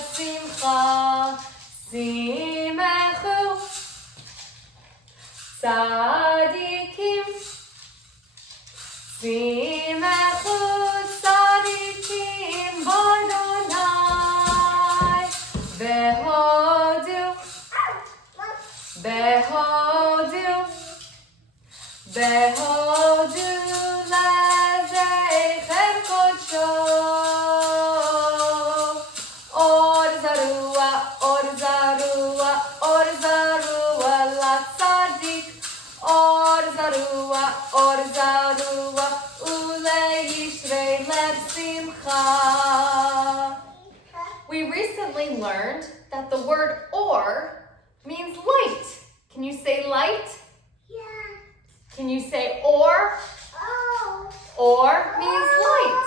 simcha, simechu. Tzadikim, simechu, tzadikim, b'Adonai. Behodu, behodu, behodu lezeichem kodsho. Or zarua, or zarua, or zarua la tzadik. Or zarua, ule yishrei lev simcha. We recently learned that the word or means light. Can you say light? Yeah. Can you say or? Oh. Or means light.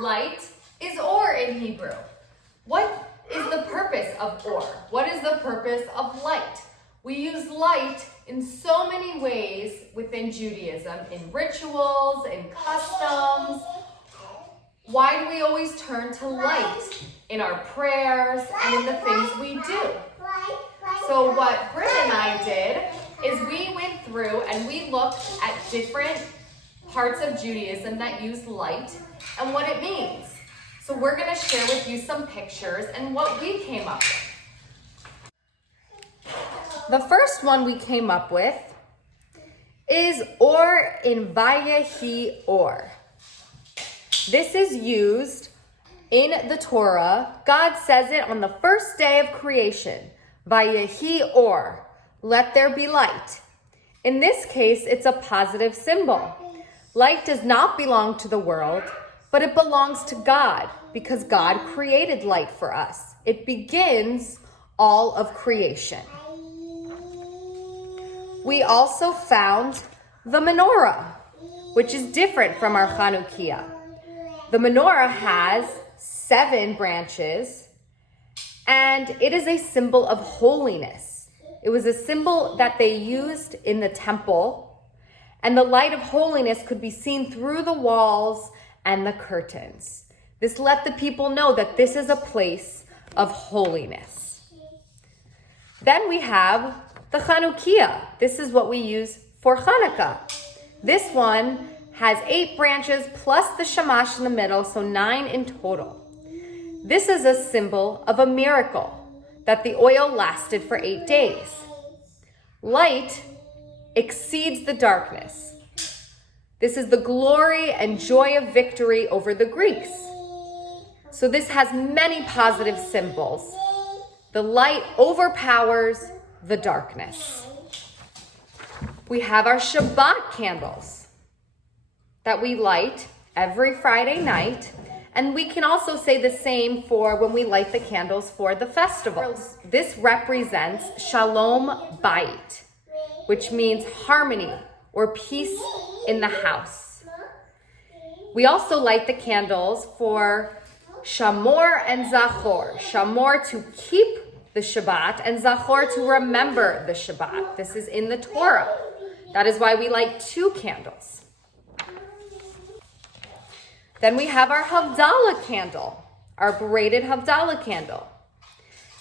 Light is or in Hebrew. What is the purpose of or? What is the purpose of light? We use light in so many ways within Judaism, in rituals, in customs. Why do we always turn to light in our prayers and in the things we do? So what Britt and I did is we went through and we looked at different parts of Judaism that use light and what it means. So we're going to share with you some pictures and what we came up with. The first one we came up with is or in Vayehi or. This is used in the Torah. God says it on the first day of creation. Vayehi or, let there be light. In this case, it's a positive symbol. Light does not belong to the world, but it belongs to God because God created light for us. It begins all of creation. We also found the menorah, which is different from our Chanukiah. The menorah has 7 branches, and it is a symbol of holiness. It was a symbol that they used in the temple, and the light of holiness could be seen through the walls and the curtains. This let the people know that this is a place of holiness. Then we have the Chanukiah. This is what we use for Hanukkah. This one has 8 branches plus the shamash in the middle, so 9 in total. This is a symbol of a miracle, that the oil lasted for 8 days. Light exceeds the darkness. This is the glory and joy of victory over the Greeks. So this has many positive symbols. The light overpowers the darkness. We have our Shabbat candles that we light every Friday night. And we can also say the same for when we light the candles for the festivals. This represents Shalom Bayit, which means harmony or peace in the house. We also light the candles for Shamor and Zachor. Shamor to keep the Shabbat and Zachor to remember the Shabbat. This is in the Torah. That is why we light 2 candles. Then we have our Havdalah candle, our braided Havdalah candle.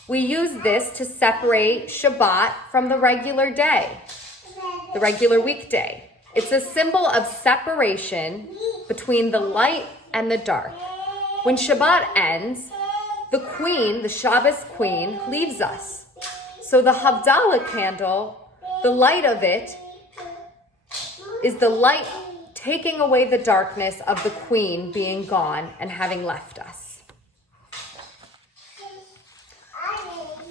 We use this to separate Shabbat from the regular day, the regular weekday. It's a symbol of separation between the light and the dark. When Shabbat ends, the queen, the Shabbos queen, leaves us. So the Havdalah candle, the light of it is the light taking away the darkness of the queen being gone and having left us.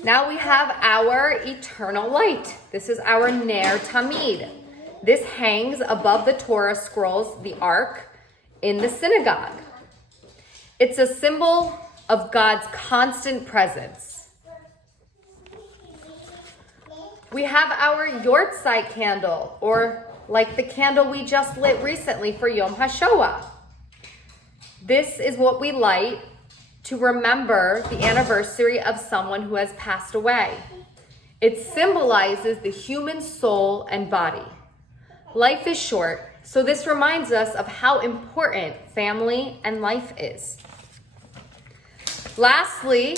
Now we have our eternal light. This is our Ner Tamid. This hangs above the Torah scrolls, the Ark, in the synagogue. It's a symbol of God's constant presence. We have our Yortzeit candle, or like the candle we just lit recently for Yom HaShoah. This is what we light to remember the anniversary of someone who has passed away. It symbolizes the human soul and body. Life is short, so this reminds us of how important family and life is. Lastly,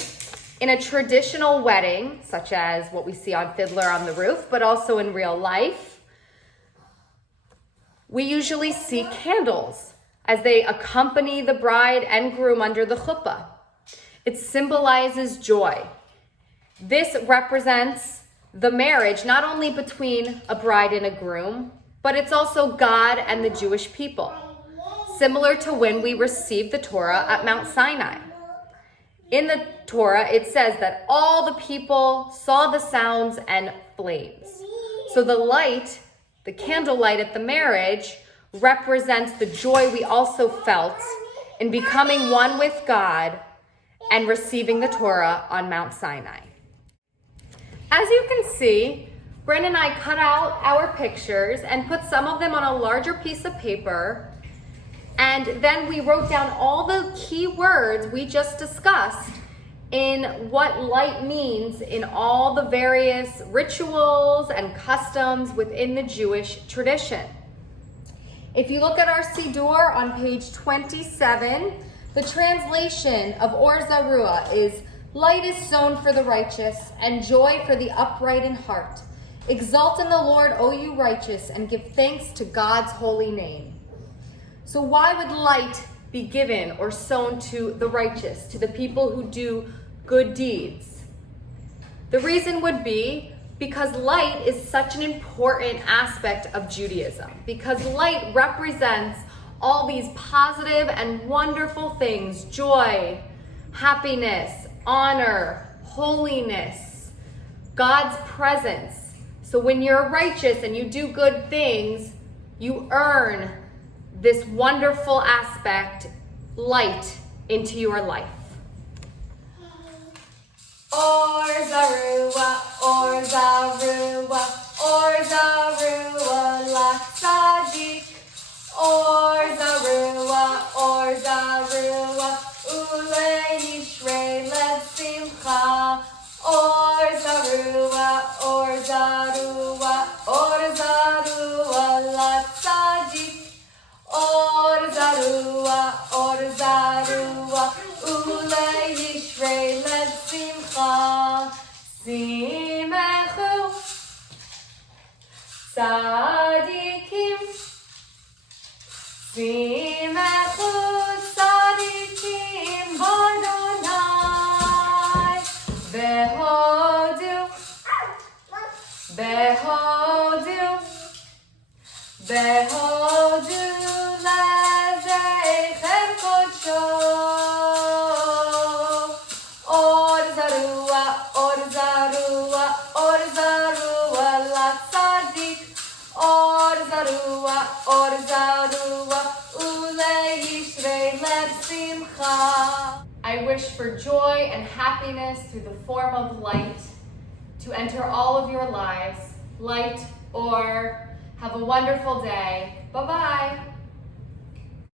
In a traditional wedding, such as what we see on Fiddler on the Roof, but also in real life, we usually see candles as they accompany the bride and groom under the chuppah. It symbolizes joy. This represents the marriage not only between a bride and a groom, but it's also God and the Jewish people, similar to when we received the Torah at Mount Sinai. In the Torah, it says that all the people saw the sounds and flames. So the light, the candlelight at the marriage, represents the joy we also felt in becoming one with God and receiving the Torah on Mount Sinai. As you can see, Bryn and I cut out our pictures and put some of them on a larger piece of paper, and then we wrote down all the key words we just discussed in what light means in all the various rituals and customs within the Jewish tradition. If you look at our Siddur on page 27, the translation of Or Zarua is, "Light is sown for the righteous, and joy for the upright in heart. Exult in the Lord, O you righteous, and give thanks to God's holy name." So why would light be given or sown to the righteous, to the people who do good deeds? The reason would be because light is such an important aspect of Judaism, because light represents all these positive and wonderful things: joy, happiness, honor, holiness, God's presence. So when you're righteous and you do good things, you earn this wonderful aspect, light, into your life. Or Zarua, Or Zarua, Or Zarua, la tzadik. Or Zarua, Or Zarua, ule yishrei lev simcha. Or Zarua, Or Zarua, Or Zarua, la tzadik. Or Zarua, Or Zarua, ule yishrei lev simcha. Simechu tzadikim. Simechu tzadikim b'Adonai. Behodu, behodu, behodu lezecher kodsho. Or Zarua, Or Zarua, Or Zarua, la tzadik. Or Zarua, Or Zarua, ule yishrei lev simcha. I wish for joy and happiness through the form of light to enter all of your lives. Light, or have a wonderful day. Bye-bye.